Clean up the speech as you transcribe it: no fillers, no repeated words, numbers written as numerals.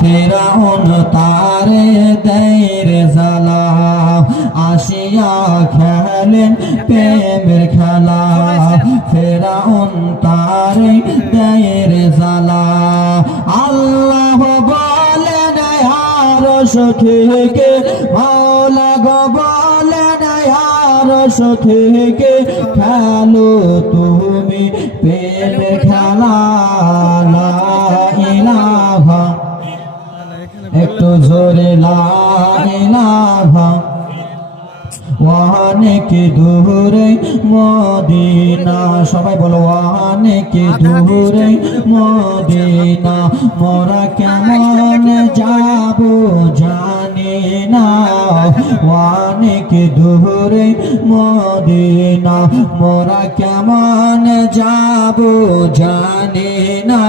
ফেরাউন তারে দেয় রে জ্বালা আসিয়া খেলেন প্রেমের খেলা ফেরাউন তারে দেয় রে জ্বালা আল্লাহ বলেন আরশ থেকে মাওলা গো বলেন আরশ থেকে খেলো তুমি প্রেমের খেলা লা ইলাহা একটু জোরে লা ইলাহা অনেক দূরে মদিনা সবাই বলো অনেক দূরে মদিনা মোরা কেমন যাব জানি না অনেক দূরে মদিনা মোরা কেমন যাব জানি না